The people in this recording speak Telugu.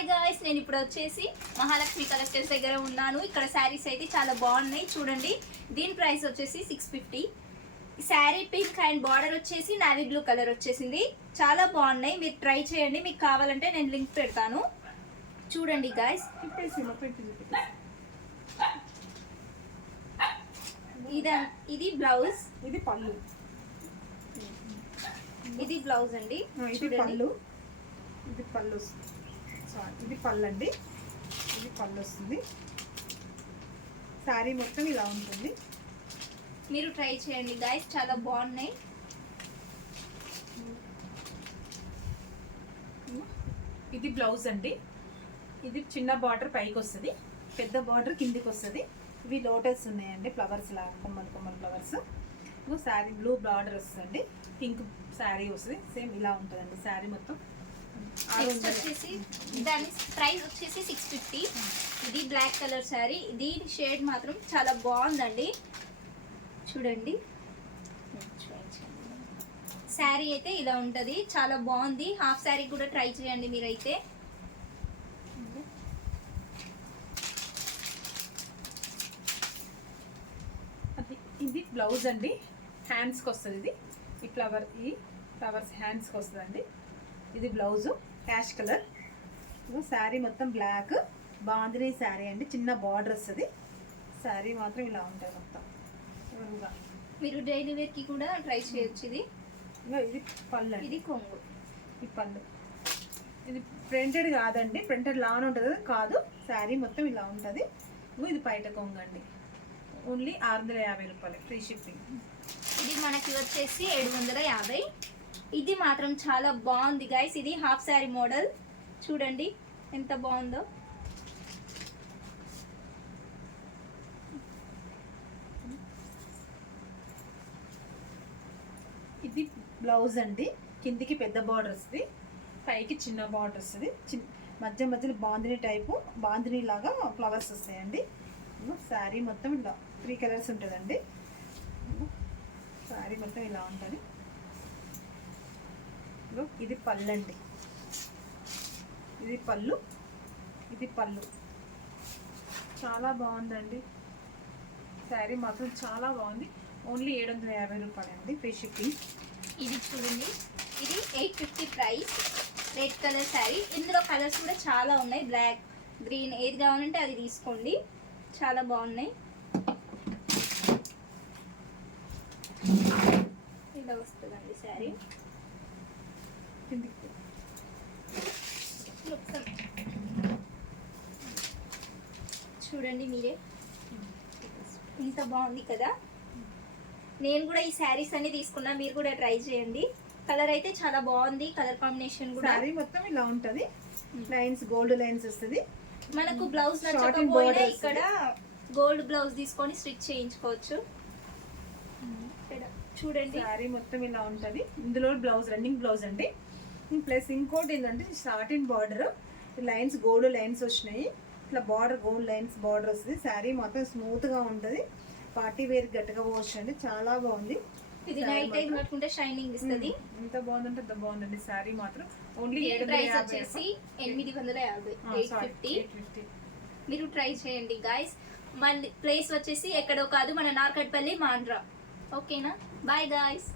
హాయ్ గాయ్స్, నేను ఇప్పుడు వచ్చేసి మహాలక్ష్మి కలెక్టర్స్ దగ్గర ఉన్నాను. ఇక్కడ శారీస్ అయితే చాలా బాగున్నాయి చూడండి. దీని ప్రైస్ వచ్చేసి 650. శారీ పింక్ అండ్ బార్డర్ వచ్చేసి నావీ బ్లూ కలర్ వచ్చేసింది. చాలా బాగున్నాయి, మీరు ట్రై చేయండి. మీకు కావాలంటే నేను లింక్ పెడతాను, చూడండి గాయ్స్. ఇది బ్లౌజ్, ఇది పళ్ళు, ఇది బ్లౌజ్ అండి. ఇది పళ్ళు, ఇది పళ్ళు, ఇది పళ్ళు అండి. ఇది పళ్ళు వస్తుంది. శారీ మొత్తం ఇలా ఉంటుంది. మీరు ట్రై చేయండి గాయ్స్, చాలా బాగున్నాయి. ఇది బ్లౌజ్ అండి. ఇది చిన్న బార్డర్ పైకి వస్తుంది, పెద్ద బార్డర్ కిందికి వస్తుంది. ఇవి లోటస్ ఉన్నాయండి, ఫ్లవర్స్ లాగా కొమ్మలు కొమ్మలు ఫ్లవర్స్. శారీ బ్లూ బార్డర్ వస్తుంది, పింక్ శారీ వస్తుంది. సేమ్ ఇలా ఉంటుందండి శారీ మొత్తం. వచ్చేసి దాని ప్రైస్ వచ్చేసి 650. ఇది బ్లాక్ కలర్ శారీ. దీని షేడ్ మాత్రం చాలా బాగుందండి, చూడండి. శారీ అయితే ఇలా ఉంటుంది, చాలా బాగుంది. హాఫ్ శారీ కూడా ట్రై చేయండి మీరైతే. ఇది బ్లౌజ్ అండి, హ్యాండ్స్కి వస్తుంది. ఈ ఫ్లవర్స్ హ్యాండ్స్కి వస్తుందండి. ఇది బ్లౌజు యాష్ కలర్. శారీ మొత్తం బ్లాక్ బాందిని శారీ అండి, చిన్న బార్డర్ వస్తుంది. శారీ మాత్రం ఇలా ఉంటుంది మొత్తం. మీరు డైలీ వేర్కి కూడా ట్రై చేయొచ్చు. ఇది పళ్ళు, ఇది కొంగు. ఈ పళ్ళు ఇది ప్రింటెడ్ కాదండి, ప్రింటెడ్ లానే ఉంటుంది కాదు. శారీ మొత్తం ఇలా ఉంటుంది. ఇది బయట కొంగు అండి. ఓన్లీ 650 రూపాయలు, ఫ్రీ షిప్పింగ్. ఇది మనకి వచ్చేసి 750. ఇది మాత్రం చాలా బాగుంది గైస్. ఇది హాఫ్ శారీ మోడల్, చూడండి ఎంత బాగుందో. ఇది బ్లౌజ్ అండి, కిందికి పెద్ద బార్డర్ వస్తుంది, పైకి చిన్న బార్డర్ వస్తుంది. మధ్య మధ్యలో బాందిని టైపు, బాందిని లాగా ఫ్లవర్స్ వస్తాయండి. శారీ మొత్తం ఇలా 3 కలర్స్ ఉంటుందండి. శారీ మొత్తం ఇలా ఉంటుంది. ఇది పళ్ళు అండి, ఇది పళ్ళు, ఇది పళ్ళు. చాలా బాగుందండి శారీ మాత్రం, చాలా బాగుంది. ఓన్లీ 750 రూపాయలు అండి, ఫ్రీ షిప్పింగ్. ఇది చూడండి, ఇది 850 ప్రైస్. Red colour sari. ఇందులో కలర్స్ కూడా చాలా ఉన్నాయి, బ్లాక్, గ్రీన్, ఏది కావాలంటే అది తీసుకోండి, చాలా బాగున్నాయి. ఇలా వస్తుందండి శారీ. చూడండి మీరే, ఇంత బాగుంది కదా. నేను కూడా ఈ శారీస్ అన్ని తీసుకున్నా, మీరు కూడా ట్రై చేయండి. కలర్ అయితే చాలా బాగుంది, కలర్ కాంబినేషన్ కూడా. శారీ మొత్తం ఇలా ఉంటది, లైన్స్ గోల్డ్ లైన్స్ వస్తుంది. మనకు బ్లౌజ్ నచ్చకపోయినా ఇక్కడ గోల్డ్ బ్లౌజ్ తీసుకొని స్టిచ్ చేయించుకోవచ్చు. చూడండి శారీ మొత్తం ఇలా ఉంటది. ఇందులో బ్లౌజ్ రన్నింగ్ బ్లౌజ్ అండి. ప్లస్ ఇంకోటి ఏంటంటే satin border, lines gold lines వచ్చినాయి. ఇట్లా బార్డర్ గోల్డ్ లైన్స్ బార్డర్ వస్తుంది. శారీ మొత్తం స్మూత్ గా ఉంటది, పార్టీ వేర్ గట్టిగా పోవచ్చు అండి, చాలా బాగుంది. ఇది నైట్ టైం కట్టుకుంటే షైనింగ్ ఇస్తుంది. ఎంత బాగుందంటే అంత బాగుందండి శారీ మాత్రం. ఓన్లీ ప్రైస్ వచ్చేసి 850, 850. మీరు ట్రై చేయండి గాయస్. మళ్ళీ ప్లేస్ వచ్చేసి ఎక్కడో కాదు, మన నార్కట్పల్లి, మాండ్రా. ఓకేనా, బాయ్ గాయస్.